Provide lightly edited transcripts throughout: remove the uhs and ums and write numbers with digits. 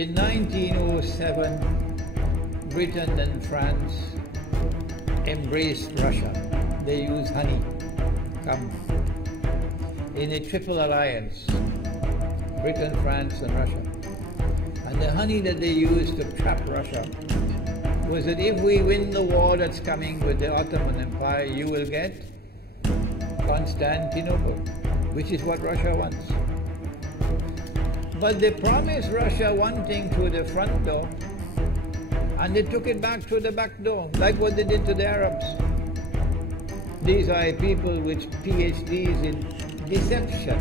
In 1907, Britain and France embraced Russia. They used honey, in a triple alliance, Britain, France and Russia. And the honey that they used to trap Russia was that if we win the war that's coming with the Ottoman Empire, you will get Constantinople, which is what Russia wants. But they promised Russia one thing through the front door, and they took it back through the back door, like what they did to the Arabs. These are people with PhDs in deception.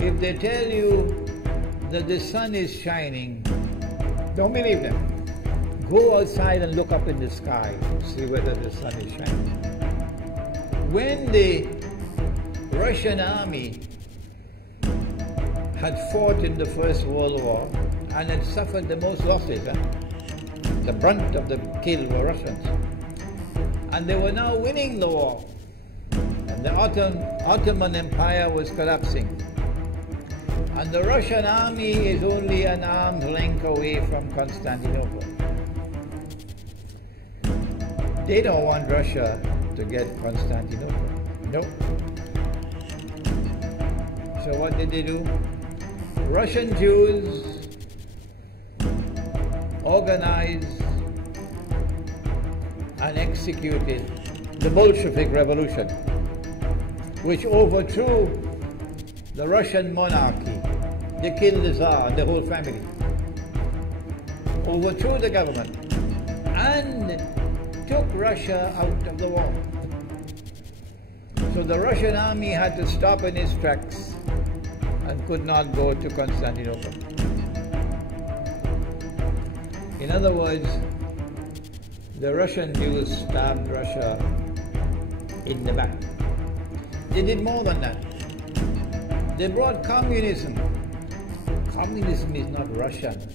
If they tell you that the sun is shining, don't believe them. Go outside and look up in the sky, see whether the sun is shining. When the Russian army had fought in the First World War and had suffered the most losses, the brunt of the kill were Russians, and they were now winning the war, and the Ottoman Empire was collapsing, and the Russian army is only an arm's length away from Constantinople. They don't want Russia to get Constantinople. No. So what did they do? Russian Jews organized and executed the Bolshevik Revolution, which overthrew the Russian monarchy. They killed the Tsar and the whole family, overthrew the government, and took Russia out of the war. So the Russian army had to stop in its tracks and could not go to Constantinople. In other words, the Russian Jews stabbed Russia in the back. They did more than that. They brought communism. Communism is not Russian.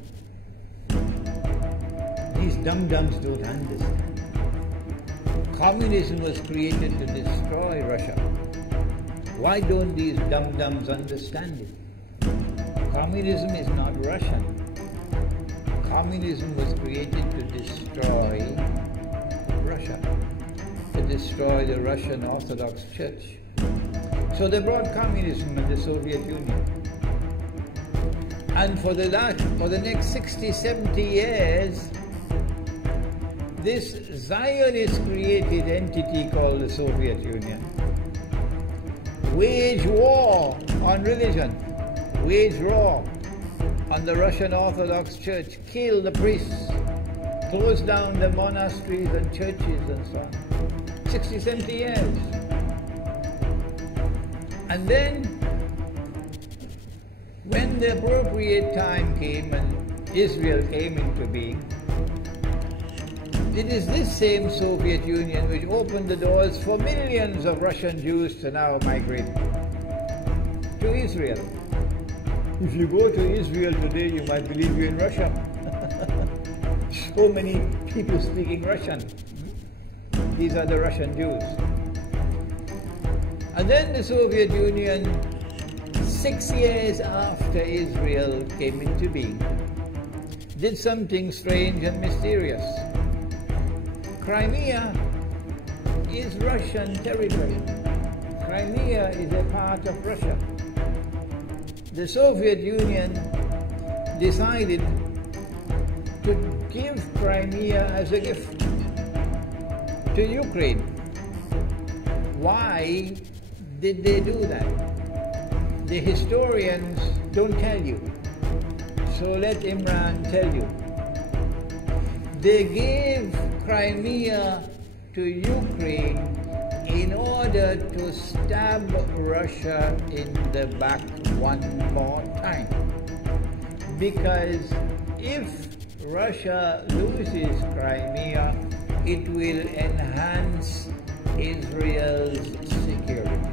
These dum-dums don't understand. Communism was created to destroy Russia. Why don't these dum-dums understand it? Communism is not Russian. Communism was created to destroy Russia, to destroy the Russian Orthodox Church. So they brought communism in the Soviet Union. And for the next 60, 70 years, this Zionist-created entity called the Soviet Union waged war on religion, waged war on the Russian Orthodox Church, killed the priests, closed down the monasteries and churches and so on. 60, 70 years. And then, when the appropriate time came and Israel came into being, it is this same Soviet Union which opened the doors for millions of Russian Jews to now migrate to Israel. If you go to Israel today, you might believe you're in Russia. So many people speaking Russian. These are the Russian Jews. And then the Soviet Union, 6 years after Israel came into being, did something strange and mysterious. Crimea is Russian territory. Crimea is a part of Russia. The Soviet Union decided to give Crimea as a gift to Ukraine. Why did they do that? The historians don't tell you. So let Imran tell you. They gave Crimea to Ukraine in order to stab Russia in the back one more time. Because if Russia loses Crimea, it will enhance Israel's security.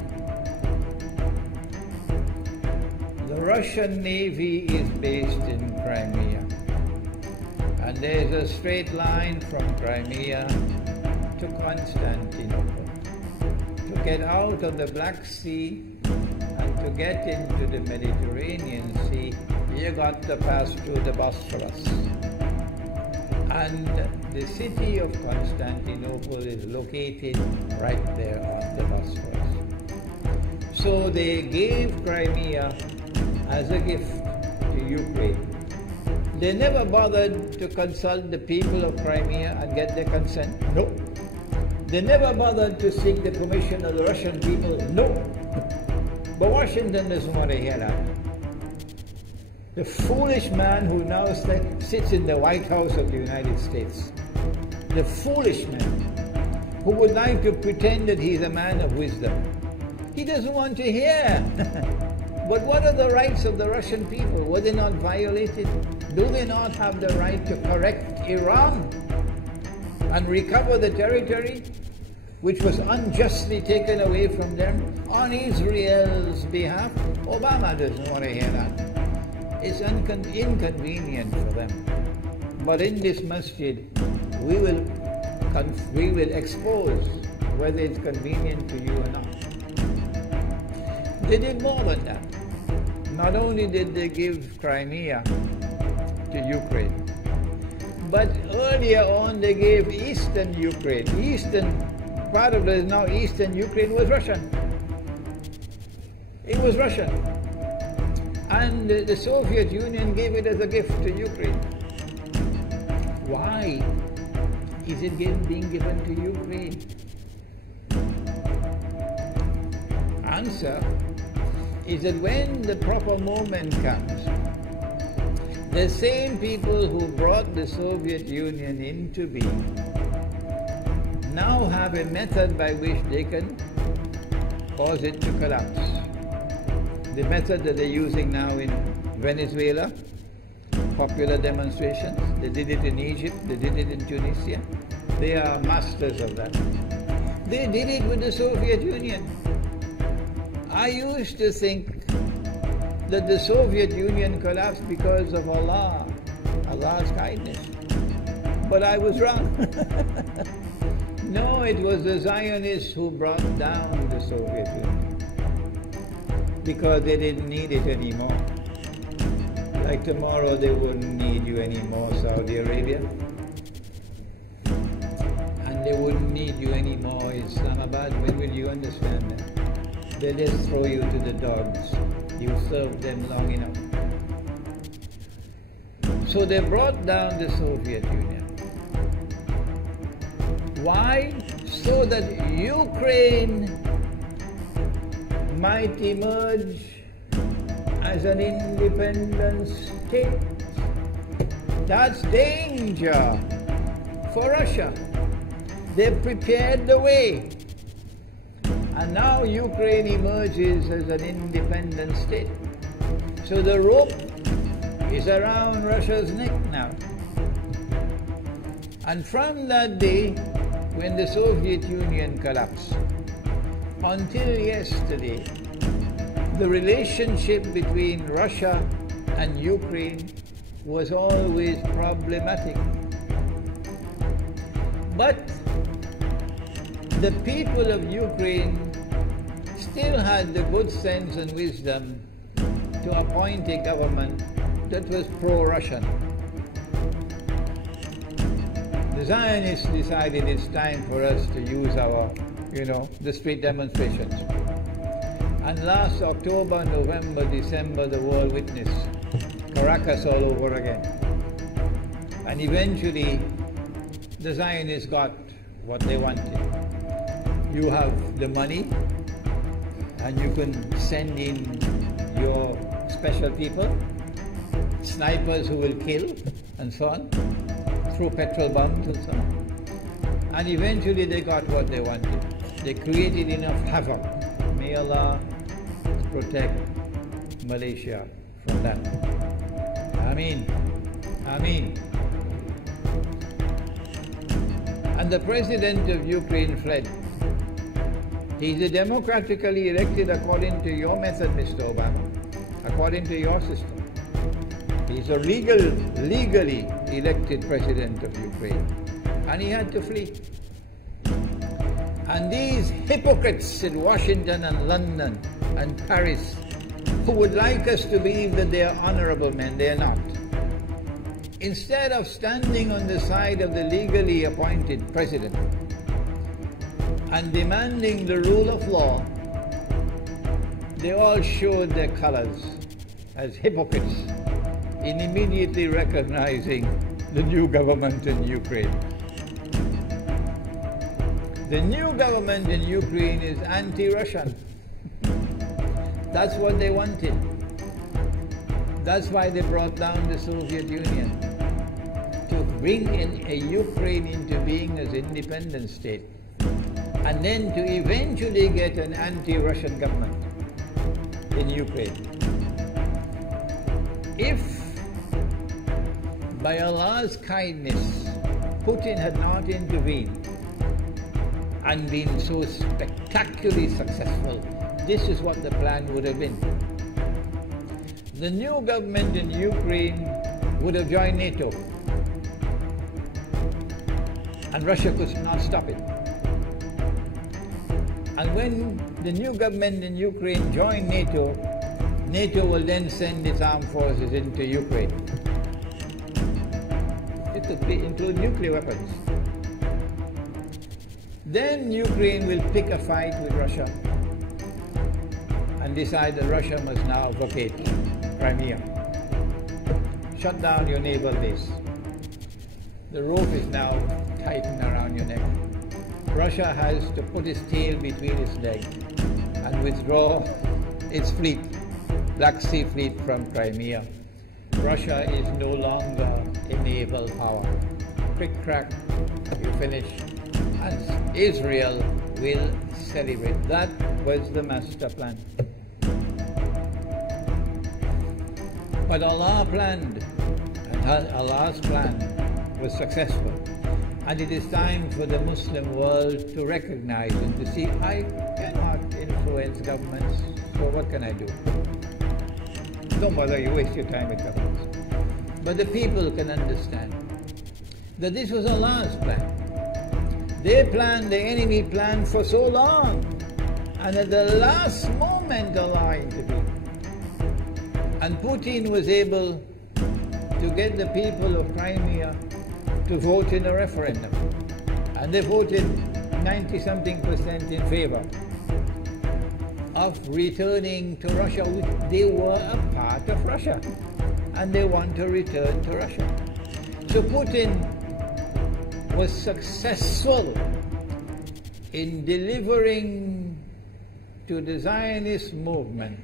The Russian Navy is based in Crimea. And there's a straight line from Crimea to Constantinople. To get out of the Black Sea and to get into the Mediterranean Sea, you got to pass through the Bosphorus. And the city of Constantinople is located right there on the Bosphorus. So they gave Crimea as a gift to Ukraine. They never bothered to consult the people of Crimea and get their consent. No. They never bothered to seek the permission of the Russian people. No. But Washington doesn't want to hear that. The foolish man who now sits in the White House of the United States, the foolish man who would like to pretend that he's a man of wisdom, he doesn't want to hear. But what are the rights of the Russian people? Were they not violated? Do they not have the right to correct Iran and recover the territory which was unjustly taken away from them on Israel's behalf? Obama doesn't want to hear that. It's inconvenient for them. But in this masjid, we will expose whether it's convenient to you or not. They did more than that. Not only did they give Crimea to Ukraine, but earlier on they gave eastern Ukraine. Eastern part of it, now eastern Ukraine, was Russian. It was Russian. And the Soviet Union gave it as a gift to Ukraine. Why is it being given to Ukraine? Answer is that when the proper moment comes, the same people who brought the Soviet Union into being now have a method by which they can cause it to collapse. The method that they're using now in Venezuela, popular demonstrations, they did it in Egypt, they did it in Tunisia. They are masters of that. They did it with the Soviet Union. I used to think that the Soviet Union collapsed because of Allah's kindness. But I was wrong. No, it was the Zionists who brought down the Soviet Union because they didn't need it anymore. Like tomorrow they wouldn't need you anymore, Saudi Arabia. And they wouldn't need you anymore, Islamabad. When will you understand that? They just throw you to the dogs. You served them long enough. So they brought down the Soviet Union. Why? So that Ukraine might emerge as an independent state. That's danger for Russia. They've prepared the way. And now Ukraine emerges as an independent state. So the rope is around Russia's neck now. And from that day, when the Soviet Union collapsed, until yesterday, the relationship between Russia and Ukraine was always problematic. But the people of Ukraine still had the good sense and wisdom to appoint a government that was pro-Russian. The Zionists decided it's time for us to use our, the street demonstrations. And last October, November, December, the world witnessed Caracas all over again. And eventually, the Zionists got what they wanted. You have the money, and you can send in your special people, snipers who will kill, and so on, through petrol bombs and so on. And eventually they got what they wanted. They created enough havoc. May Allah protect Malaysia from that. Ameen. Ameen. And the president of Ukraine fled. He's a democratically elected according to your method, Mr. Obama, according to your system. He's a legally elected president of Ukraine. And he had to flee. And these hypocrites in Washington and London and Paris who would like us to believe that they are honorable men. They are not. Instead of standing on the side of the legally appointed president and demanding the rule of law, they all showed their colors as hypocrites in immediately recognizing the new government in Ukraine. The new government in Ukraine is anti-Russian. That's what they wanted. That's why they brought down the Soviet Union, to bring in a Ukraine into being as an independent state, and then to eventually get an anti-Russian government in Ukraine. If by Allah's kindness Putin had not intervened and been so spectacularly successful, this is what the plan would have been. The new government in Ukraine would have joined NATO, and Russia could not stop it. And when the new government in Ukraine joined NATO, NATO will then send its armed forces into Ukraine. It could include nuclear weapons. Then Ukraine will pick a fight with Russia and decide that Russia must now vacate Crimea. Shut down your naval base. The rope is now tightened around your neck. Russia has to put its tail between its legs and withdraw its fleet, Black Sea Fleet, from Crimea. Russia is no longer a naval power. Quick crack, you finish. And Israel will celebrate. That was the master plan. But Allah planned, and Allah's plan was successful. And it is time for the Muslim world to recognize and to see, I cannot influence governments, so what can I do? Don't bother, you waste your time with governments. But the people can understand that this was Allah's plan. They planned, the enemy planned for so long, and at the last moment Allah intervened. And Putin was able to get the people of Crimea to vote in a referendum. And they voted 90-something% in favor of returning to Russia. They were a part of Russia, and they want to return to Russia. So Putin was successful in delivering to the Zionist movement